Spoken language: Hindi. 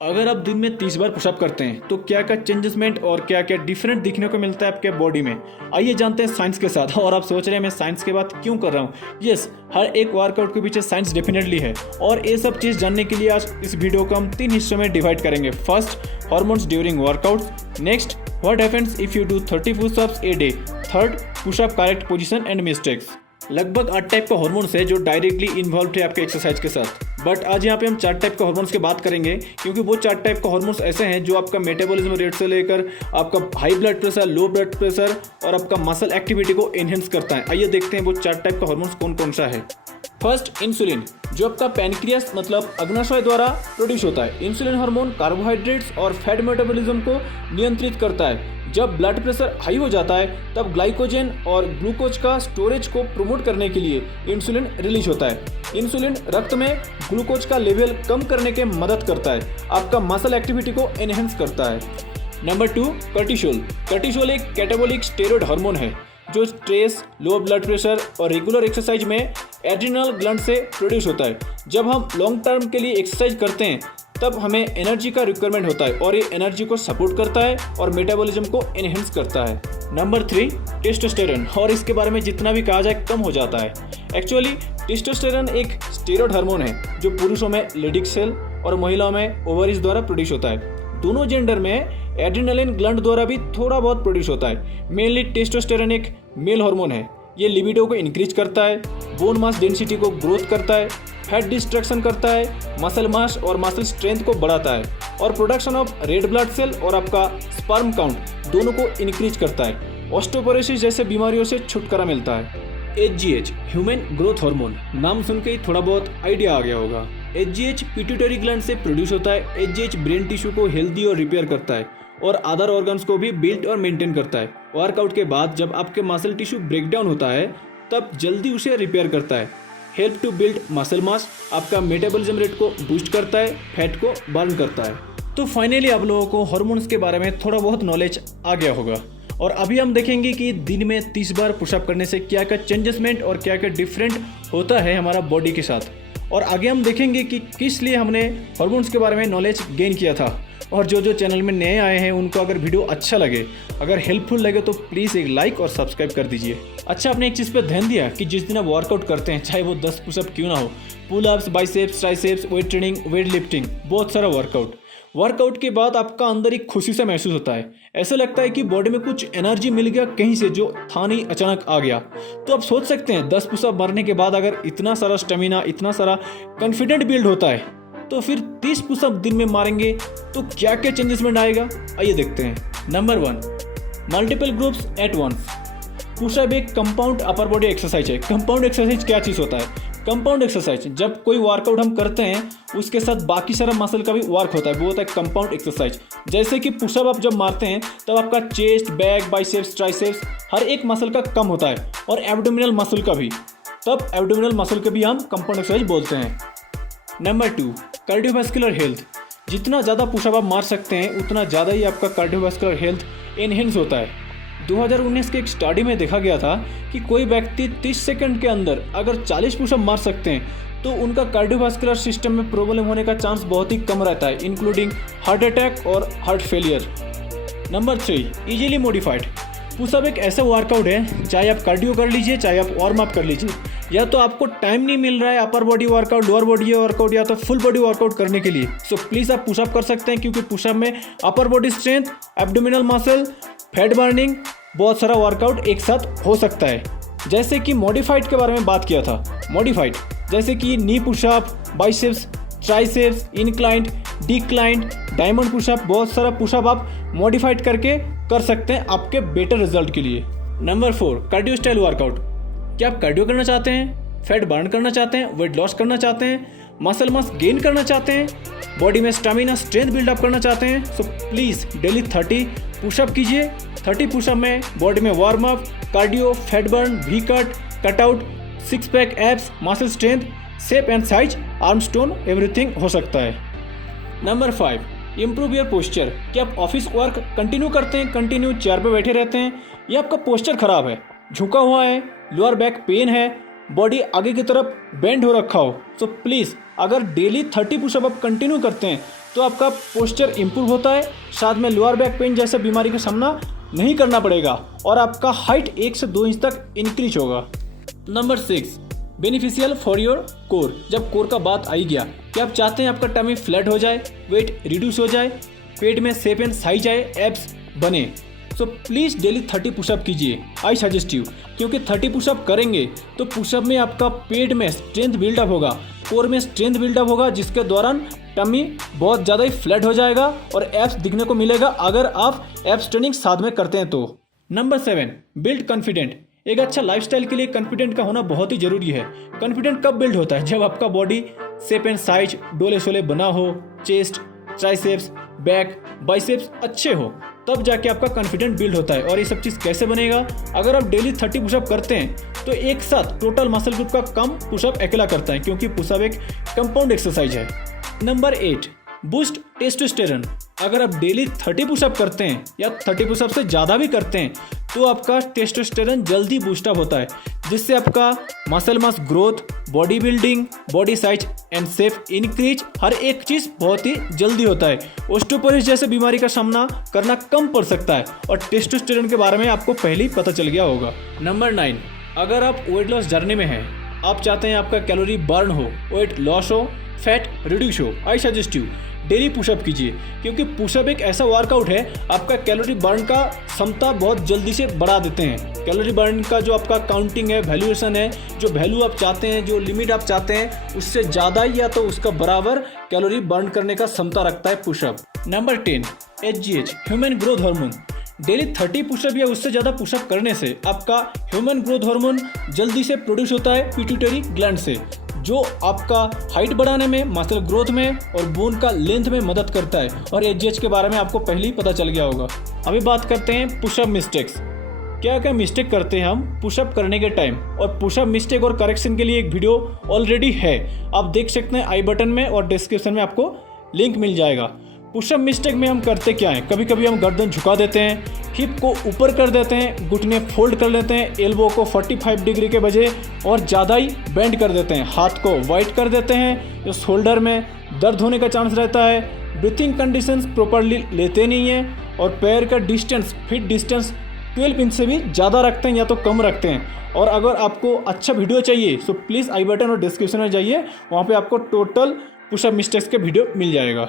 अगर आप दिन में 30 बार पुशअप करते हैं तो क्या क्या चेंजेसमेंट और क्या क्या डिफरेंट दिखने को मिलता है आपके बॉडी में, आइए जानते हैं साइंस के साथ। और आप सोच रहे हैं मैं साइंस के बात क्यों कर रहा हूँ? यस, हर एक वर्कआउट के पीछे साइंस डेफिनेटली है और ये सब चीज़ जानने के लिए आज इस वीडियो को हम 3 हिस्सों में डिवाइड करेंगे। First, hormones during workout. Next, what happens if you do 30 pushups a day. Third, pushup correct position and mistakes. लगभग 8 टाइप का हार्मोन्स है जो डायरेक्टली इन्वॉल्व है आपके एक्सरसाइज के साथ। बट आज यहाँ पे हम 4 टाइप के हार्मोन्स की बात करेंगे, क्योंकि वो 4 टाइप का हार्मोन्स ऐसे हैं जो आपका मेटाबॉलिज्म रेट से लेकर आपका high blood pressure, low blood pressure और आपका मसल एक्टिविटी को एनहेंस करता है। आइए देखते हैं वो 4 टाइप का हार्मोन्स कौन कौन सा है। फर्स्ट, इंसुलिन, जो आपका पैनक्रियास मतलब अग्नाशय द्वारा प्रोड्यूस होता है। इंसुलिन हार्मोन कार्बोहाइड्रेट्स और फैट मेटाबॉलिज्म को नियंत्रित करता है। जब ब्लड प्रेशर हाई हो जाता है तब ग्लाइकोजन और ग्लूकोज का स्टोरेज को प्रमोट करने के लिए इंसुलिन रिलीज होता है। इंसुलिन रक्त में ग्लूकोज का लेवल कम करने के मदद करता है, आपका मसल एक्टिविटी को एनहेंस करता है। नंबर 2, कर्टिसोल। कर्टिसोल एक कैटाबोलिक स्टेरॉइड हार्मोन है जो स्ट्रेस, लो ब्लड प्रेशर और रेगुलर एक्सरसाइज में एड्रिनल ग्लैंड से प्रोड्यूस होता है। जब हम लॉन्ग टर्म के लिए एक्सरसाइज करते हैं तब हमें एनर्जी का रिक्वायरमेंट होता है और ये एनर्जी को सपोर्ट करता है और मेटाबॉलिज्म को एनहेंस करता है। नंबर 3, टेस्टोस्टेरोन, और इसके बारे में जितना भी कहा जाए कम हो जाता है। एक्चुअली टेस्टोस्टेरोन एक स्टेरॉइड हार्मोन है जो पुरुषों में लेडिक सेल और महिलाओं में ओवरीज द्वारा प्रोड्यूस होता है। दोनों जेंडर में एड्रिनलिन ग्लैंड द्वारा भी थोड़ा बहुत प्रोड्यूस होता है। मेनली टेस्टोस्टेरोन एक मेल हार्मोन है। ये लिबिडो को इंक्रीज करता है, बोन मास डेंसिटी को ग्रोथ करता है, फैट डिस्ट्रक्शन करता है, मसल मास और मसल स्ट्रेंथ को बढ़ाता है और production of red blood cell और आपका स्पर्म काउंट दोनों को इंक्रीज करता है। ऑस्टियोपोरोसिस जैसे बीमारियों से छुटकारा मिलता है। HGH, ह्यूमन ग्रोथ हार्मोन, नाम सुन के ही थोड़ा बहुत आइडिया आ गया होगा। HGH पिट्यूटरी ग्लैंड से प्रोड्यूस होता है। HGH ब्रेन टिश्यू को हेल्दी और रिपेयर करता है और अदर ऑर्गन्स को भी बिल्ड और मेंटेन करता है। वर्कआउट के बाद जब आपके मसल टिश्यू ब्रेकडाउन होता है तब जल्दी उसे रिपेयर करता है। Help to build muscle mass, आपका मेटाबॉलिज्म रेट को बूस्ट करता है, फैट को बर्न करता है। तो फाइनली आप लोगों को हार्मोन्स के बारे में थोड़ा बहुत नॉलेज आ गया होगा और अभी हम देखेंगे कि दिन में 30 बार पुशअप करने से क्या क्या चेंजेसमेंट और क्या क्या डिफरेंट होता है हमारा बॉडी के साथ। और आगे हम देखेंगे कि किस लिए हमने हार्मोन्स के बारे में नॉलेज गेन किया था। और जो चैनल में नए आए हैं उनको अगर वीडियो अच्छा लगे, अगर हेल्पफुल लगे तो प्लीज़ एक लाइक और सब्सक्राइब कर दीजिए। अच्छा, आपने एक चीज़ पे ध्यान दिया कि जिस दिन आप वर्कआउट करते हैं, चाहे वो 10 पुशअप क्यों ना हो, pull ups, biceps, triceps, weight training, weight lifting, बहुत सारा वर्कआउट के बाद आपका अंदर एक खुशी सा महसूस होता है। ऐसा लगता है कि बॉडी में कुछ एनर्जी मिल गया कहीं से जो था नहीं, अचानक आ गया। तो आप सोच सकते हैं 10 पुशअप मारने के बाद अगर इतना सारा स्टेमिना, इतना सारा कॉन्फिडेंट बिल्ड होता है तो फिर 30 पुशअप दिन में मारेंगे तो क्या क्या चेंजेसमेंट आएगा, आइए देखते हैं। Number 1, multiple groups at once. Pushup एक कंपाउंड अपर बॉडी एक्सरसाइज है। कंपाउंड एक्सरसाइज क्या चीज़ होता है? कंपाउंड एक्सरसाइज जब कोई वर्कआउट हम करते हैं उसके साथ बाकी सारा मसल का भी वर्क होता है, वो होता है कंपाउंड एक्सरसाइज। जैसे कि पुशअप आप जब मारते हैं तब आपका चेस्ट, बैक, बाइसेप्स, ट्राइसेप्स हर एक मसल का कम होता है और एब्डोमिनल मसल का भी, तब एब्डोमिनल मसल के भी हम कंपाउंड एक्सरसाइज बोलते हैं। Number 2, cardiovascular health. जितना ज़्यादा पुशअप आप मार सकते हैं उतना ज़्यादा ही आपका कार्डियोवास्कुलर हेल्थ एनहेंस होता है। 2019 के एक स्टडी में देखा गया था कि कोई व्यक्ति 30 सेकंड के अंदर अगर 40 पुशअप मार सकते हैं तो उनका कार्डियोवास्कुलर सिस्टम में प्रॉब्लम होने का चांस बहुत ही कम रहता है, इंक्लूडिंग हार्ट अटैक और heart failure. Number 3, easily modified. Pushup एक ऐसा वर्कआउट है, चाहे आप कार्डियो कर लीजिए चाहे आप वार्म अप कर लीजिए, या तो आपको टाइम नहीं मिल रहा है upper body workout, lower body workout या तो फुल बॉडी वर्कआउट करने के लिए, सो प्लीज़ आप पुशअप कर सकते हैं, क्योंकि पुशअप में upper body strength, abdominal muscle, fat burning, बहुत सारा वर्कआउट एक साथ हो सकता है। जैसे कि मॉडिफाइड के बारे में बात किया था, मॉडिफाइड जैसे कि knee push up, biceps, triceps, inclined, declined, diamond push up, बहुत सारा पुशअप आप मॉडिफाइड करके कर सकते हैं आपके बेटर रिजल्ट के लिए। Number 4, cardio style workout. क्या आप कार्डियो करना चाहते हैं, फैट बर्न करना चाहते हैं, वेट लॉस करना चाहते हैं, मसल मास गेन करना चाहते हैं, बॉडी में स्टेमिना, स्ट्रेंथ बिल्डअप करना चाहते हैं, सो प्लीज़ डेली 30 पुशअप कीजिए। 30 पुशअप में बॉडी में warm up, cardio, fat burn, V cut, cutout, 6 pack abs, muscle strength, shape and size, arm stone, everything हो सकता है। Number 5, improve your posture. क्या आप ऑफिस वर्क कंटिन्यू करते हैं, कंटिन्यू चेयर पे बैठे रहते हैं, या आपका पोस्चर खराब है, झुका हुआ है, लोअर बैक पेन है, बॉडी आगे की तरफ बेंड हो रखा हो, तो प्लीज़ अगर डेली 30 पुशअप आप कंटिन्यू करते हैं तो आपका पोस्चर इंप्रूव होता है, साथ में लोअर बैक पेन जैसे बीमारी का सामना नहीं करना पड़ेगा और आपका हाइट 1 से 2 इंच तक इंक्रीज होगा। Number 6, beneficial for your core. जब कोर का बात आई गया कि आप चाहते हैं आपका टमी फ्लैट हो जाए, वेट रिड्यूस हो जाए, पेट में शेप एंड साइज आए, एब्स बने, सो प्लीज़ डेली 30 पुशअप कीजिए। आई सजेस्ट यू, क्योंकि 30 पुशअप करेंगे तो पुशअप में आपका पेट में स्ट्रेंथ बिल्डअप होगा, कोर में स्ट्रेंथ बिल्डअप होगा, जिसके दौरान टमी बहुत ज़्यादा ही फ्लैट हो जाएगा और एब्स दिखने को मिलेगा अगर आप एब्स ट्रेनिंग साथ में करते हैं तो। Number 7, build confident. एक अच्छा लाइफस्टाइल के लिए कॉन्फिडेंट का होना बहुत ही जरूरी है। कॉन्फिडेंट कब बिल्ड होता है? जब आपका बॉडी शेप एंड साइज डोले शोले बना हो, चेस्ट, ट्राइसेप्स, बैक, बाइसेप्स अच्छे हो, तब जाके आपका कॉन्फिडेंट बिल्ड होता है। और ये सब चीज़ कैसे बनेगा? अगर आप डेली 30 पुशअप करते हैं तो एक साथ टोटल मसल ग्रुप का कम पुशअप अकेला करता है, क्योंकि पुशअप एक कंपाउंड एक्सरसाइज है। Number 8, boost testosterone. अगर आप डेली 30 पुशअप करते हैं या 30 पुशअप से ज़्यादा भी करते हैं तो आपका टेस्टोस्टेरोन जल्दी बूस्टअप होता है, जिससे आपका muscle mass growth, body building, body size and shape increase, हर एक चीज़ बहुत ही जल्दी होता है। ओस्टियोपोरोसिस जैसे बीमारी का सामना करना कम पड़ सकता है और टेस्टोस्टेरोन के बारे में आपको पहले ही पता चल गया होगा। नंबर 9, अगर आप वेट लॉस जर्नी में हैं, आप चाहते हैं आपका कैलोरी बर्न हो, वेट लॉस हो, फैट रिड्यूस हो, I suggest you daily pushup कीजिए, क्योंकि पुशअप एक ऐसा वर्कआउट है आपका कैलोरी बर्न का क्षमता बहुत जल्दी से बढ़ा देते हैं। कैलोरी बर्न का जो आपका काउंटिंग है, वैल्यूएशन है, जो वैल्यू आप चाहते हैं, जो लिमिट आप चाहते हैं, उससे ज़्यादा या तो उसका बराबर कैलोरी बर्न करने का क्षमता रखता है pushup. Number 10, HGH, human growth hormone. Daily 30 pushup या उससे ज़्यादा पुशअप करने से आपका ह्यूमन ग्रोथ हार्मोन जल्दी से प्रोड्यूस होता है पिट्यूटरी ग्लैंड से, जो आपका हाइट बढ़ाने में, मसल ग्रोथ में और बोन का लेंथ में मदद करता है। और HGH के बारे में आपको पहले ही पता चल गया होगा। अभी बात करते हैं पुशअप मिस्टेक्स। क्या क्या मिस्टेक करते हैं हम पुशअप करने के टाइम, और पुशअप मिस्टेक और करेक्शन के लिए एक वीडियो ऑलरेडी है, आप देख सकते हैं आई बटन में और डिस्क्रिप्शन में आपको लिंक मिल जाएगा। पुशअप मिस्टेक में हम करते क्या हैं? कभी कभी हम गर्दन झुका देते हैं, हिप को ऊपर कर देते हैं, घुटने फोल्ड कर लेते हैं, एल्बो को 45 डिग्री के बजाय और ज़्यादा ही बेंड कर देते हैं, हाथ को वाइड कर देते हैं, जो शोल्डर में दर्द होने का चांस रहता है। ब्रीथिंग कंडीशंस प्रॉपरली लेते नहीं हैं और पैर का डिस्टेंस, फिट डिस्टेंस 12 इंच से भी ज़्यादा रखते हैं या तो कम रखते हैं। और अगर आपको अच्छा वीडियो चाहिए तो प्लीज़ आई बटन और डिस्क्रिप्शन में जाइए, वहाँ पर आपको टोटल पुशअप मिस्टेक्स के वीडियो मिल जाएगा।